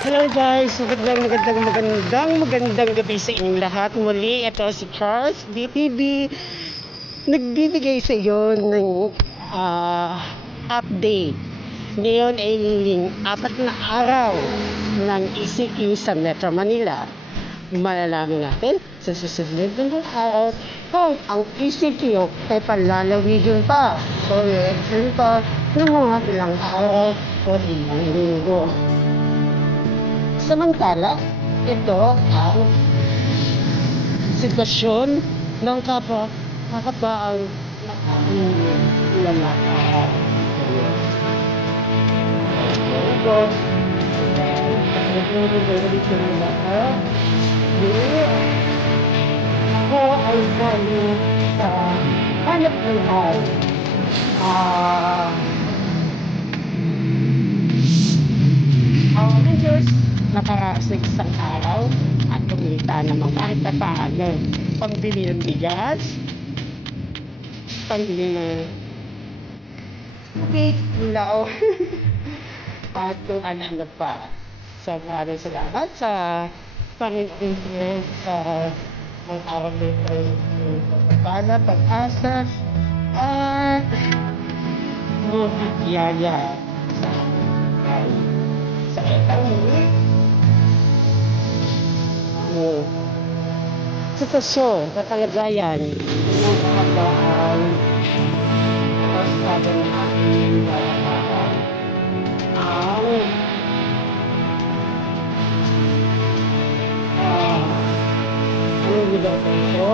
Hello guys, magandang gabi sa inyong lahat. Muli, ito si Charles DTV. Nagbibigay sa iyo ng update. Ngayon ay apat na araw ng ECQ sa Metro Manila. Malalaman natin sa susunod na araw kung ang ECQ ay palalawigin pa o election pa ng mga ilang araw o ilang linggo. Samantala, ito ang sitwasyon ng kabataan na aming lalakad. Ako ay sabi sa hanap buhay. Ang Diyos nakaraasig sa araw at kumita naman kahit na paano pambili ng bigas, pambili ng ilaw at kung ano pa. So maraming salamat sa Panginoon sa mga araw nito ay pag-asa at biyaya sa itang sitwasyon at kalagayan ng kabataan sabi ng aking lalakad ang lugar ko ito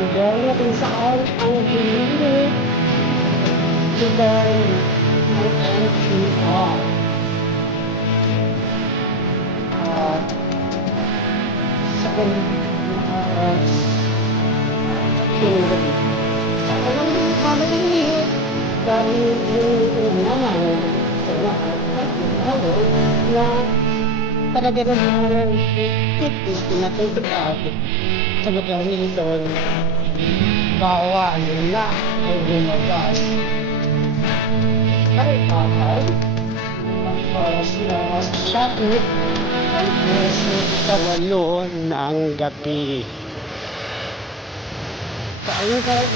lugar na kung saan ang pinili lugar ng NCR sa kanyang pinili alam mo mamaliit dahil yung naman na talaga naman tipis na tutupad sa lugar nito bawa na ay lumagas ay kapal para sila sakit ay kawalo ng gabi. Paano ka ito?